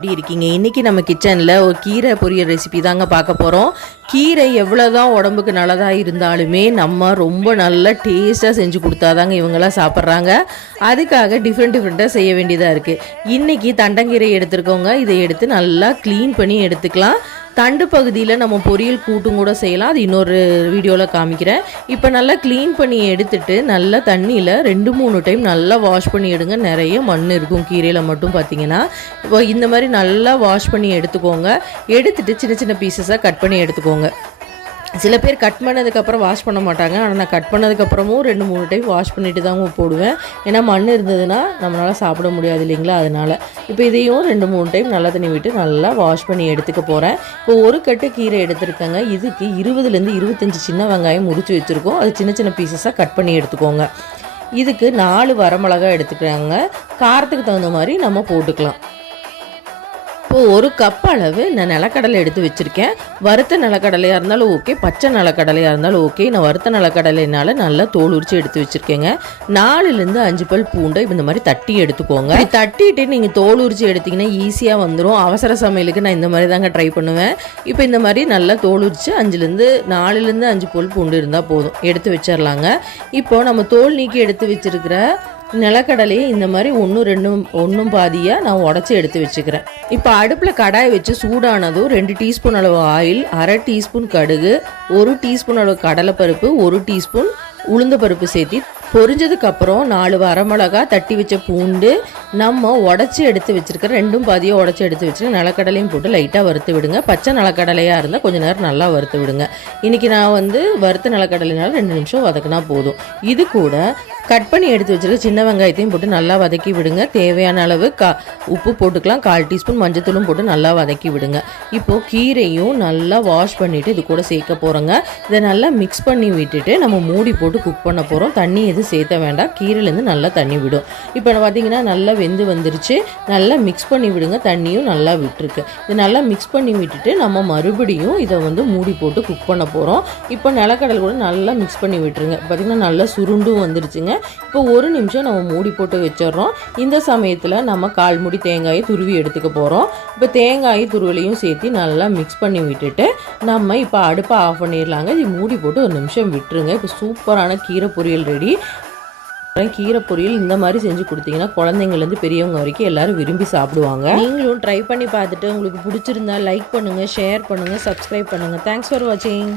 எப்படி இருக்கீங்க? இன்றைக்கி நம்ம கிச்சனில் ஒரு கீரை பொரியல் ரெசிபி தாங்க பார்க்க போகிறோம். கீரை எவ்வளோதான் உடம்புக்கு நல்லதாக இருந்தாலுமே நம்ம ரொம்ப நல்ல டேஸ்ட்டாக செஞ்சு கொடுத்தாதாங்க இவங்களாம் சாப்பிட்றாங்க. அதுக்காக டிஃப்ரெண்ட்டாக செய்ய வேண்டியதாக இருக்குது. இன்றைக்கி தண்டங்கீரை எடுத்துருக்கோங்க. இதை எடுத்து நல்லா க்ளீன் பண்ணி எடுத்துக்கலாம். தண்டு பகுதியில் நம்ம பொரியல் கூட்டும் கூட செய்யலாம். அது இன்னொரு வீடியோவில் காமிக்கிறேன். இப்போ நல்லா க்ளீன் பண்ணி எடுத்துட்டு நல்லா தண்ணியில் 2-3 டைம் நல்லா வாஷ் பண்ணி எடுங்க. நிறைய மண் இருக்கும் கீரையில் மட்டும் பார்த்தீங்கன்னா. இப்போ இந்த மாதிரி நல்லா வாஷ் பண்ணி எடுத்துக்கோங்க. எடுத்துட்டு சின்ன சின்ன பீசஸாக கட் பண்ணி எடுத்துக்கோங்க. சில பேர் கட் பண்ணதுக்கப்புறம் வாஷ் பண்ண மாட்டாங்க. ஆனால் நான் கட் பண்ணதுக்கப்புறமும் 2-3 டைம் வாஷ் பண்ணிவிட்டு தாங்க போடுவேன். ஏன்னா மண் இருந்ததுன்னா நம்மளால் சாப்பிட முடியாது இல்லைங்களா, அதனால். இப்போ இதையும் 2-3 டைம் நல்லா தண்ணி விட்டு நல்லா வாஷ் பண்ணி எடுத்துக்க போகிறேன். இப்போ ஒரு கட்டு கீரை எடுத்துருக்கேங்க. இதுக்கு 20-25 சின்ன வெங்காயம் முறித்து வச்சுருக்கோம். அது சின்ன சின்ன பீசஸாக கட் பண்ணி எடுத்துக்கோங்க. இதுக்கு 4 வரமிளகா எடுத்துக்கிறாங்க. காரத்துக்கு தகுந்த மாதிரி நம்ம போட்டுக்கலாம். இப்போது ஒரு கப் அளவு நான் நிலக்கடலை எடுத்து வச்சுருக்கேன். வறுத்த நிலக்கடலையாக இருந்தாலும் ஓகே, பச்சை நிலக்கடலையாக இருந்தாலும் ஓகே. நான் வறுத்த நிலக்கடலைனால நல்லா தோல் உரித்து எடுத்து வச்சுருக்கேங்க. 4-5 பல் பூண்டை இந்த மாதிரி தட்டி எடுத்துக்கோங்க. தட்டிட்டு நீங்கள் தோல் உரித்து எடுத்திங்கன்னா ஈஸியாக வந்துடும். அவசர சமையலுக்கு நான் இந்த மாதிரி தாங்க ட்ரை பண்ணுவேன். இப்போ இந்த மாதிரி நல்லா தோல் உரித்து 4-5 பல் பூண்டு இருந்தால் போதும், எடுத்து வச்சிடலாங்க. இப்போது நம்ம தோல் நீக்கி எடுத்து வச்சுருக்கிற நிலக்கடலையை இந்த மாதிரி 1 பாதியாக நான் உடச்சி எடுத்து வச்சுக்கிறேன். இப்போ அடுப்பில் கடாயை வச்சு சூடானதும் 2 டீஸ்பூன் அளவு ஆயில், 1/2 டீஸ்பூன் கடுகு, 1 டீஸ்பூன் அளவு கடலைப்பருப்பு, 1 டீஸ்பூன் உளுந்த பருப்பு சேர்த்தி பொரிஞ்சதுக்கப்புறம் 4 வரமிளகா, தட்டி வச்ச பூண்டு, நம்ம உடச்சி எடுத்து வச்சுருக்கிற 2 பாதியாக உடச்சி எடுத்து வச்சுருக்க நிலக்கடலையும் போட்டு லைட்டாக வறுத்து விடுங்க. பச்சை நிலக்கடலையாக இருந்தால் கொஞ்சம் நேரம் நல்லா வறுத்து விடுங்க. இன்றைக்கி நான் வறுத்த நிலக்கடலைனால 2 நிமிஷம் வதக்கினா போதும். இது கூட கட் பண்ணி எடுத்து வச்சுருக்க சின்ன வெங்காயத்தையும் போட்டு நல்லா வதக்கி விடுங்க. தேவையான அளவு உப்பு போட்டுக்கலாம். 1/4 டீஸ்பூன் மஞ்சத்தூளும் போட்டு நல்லா வதக்கி விடுங்க. இப்போது கீரையும் நல்லா வாஷ் பண்ணிவிட்டு இது கூட சேர்க்க போகிறோங்க. இதை நல்லா மிக்ஸ் பண்ணி விட்டுட்டு நம்ம மூடி போட்டு குக் பண்ண போகிறோம். தண்ணி எதுவும் சேர்த்த வேண்டாம். கீரையிலேருந்து நல்லா தண்ணி விடும். இப்போ பார்த்தீங்கன்னா நல்லா வெந்து வந்துருச்சு. நல்லா மிக்ஸ் பண்ணி விடுங்க. தண்ணியும் நல்லா விட்டுருக்கு. இது நல்லா மிக்ஸ் பண்ணி விட்டுட்டு நம்ம மறுபடியும் இதை மூடி போட்டு குக் பண்ண போகிறோம். இப்போ நிலக்கடலை கூட நல்லா மிக்ஸ் பண்ணி விட்டுருங்க. பார்த்திங்கன்னா நல்லா சுருண்டும் வந்துருச்சுங்க. இப்போ 1 நிமிஷம் நம்ம மூடி போட்டு வச்சிடறோம். இந்த சமயத்தில் நம்ம 1/4 மூடி தேங்காயை துருவி எடுத்துக்க போகிறோம். இப்போ தேங்காய் துருவலையும் சேர்த்து நல்லா மிக்ஸ் பண்ணி விட்டுட்டு நம்ம இப்போ அடுப்பை ஆஃப் பண்ணிடலாங்க. இது மூடி போட்டு 1 நிமிஷம் விட்டுருங்க. இப்போ சூப்பரான கீரை பொரியல் ரெடி. கீரை பொரியல் இந்த மாதிரி செஞ்சு கொடுத்தீங்கன்னா குழந்தைங்கள்லேருந்து பெரியவங்க வரைக்கும் எல்லாரும் விரும்பி சாப்பிடுவாங்க. நீங்களும் ட்ரை பண்ணி பார்த்துட்டு உங்களுக்கு பிடிச்சிருந்தா லைக் பண்ணுங்கள், ஷேர் பண்ணுங்கள், சப்ஸ்கிரைப் பண்ணுங்கள். தேங்க்ஸ் ஃபார் வாட்சிங்.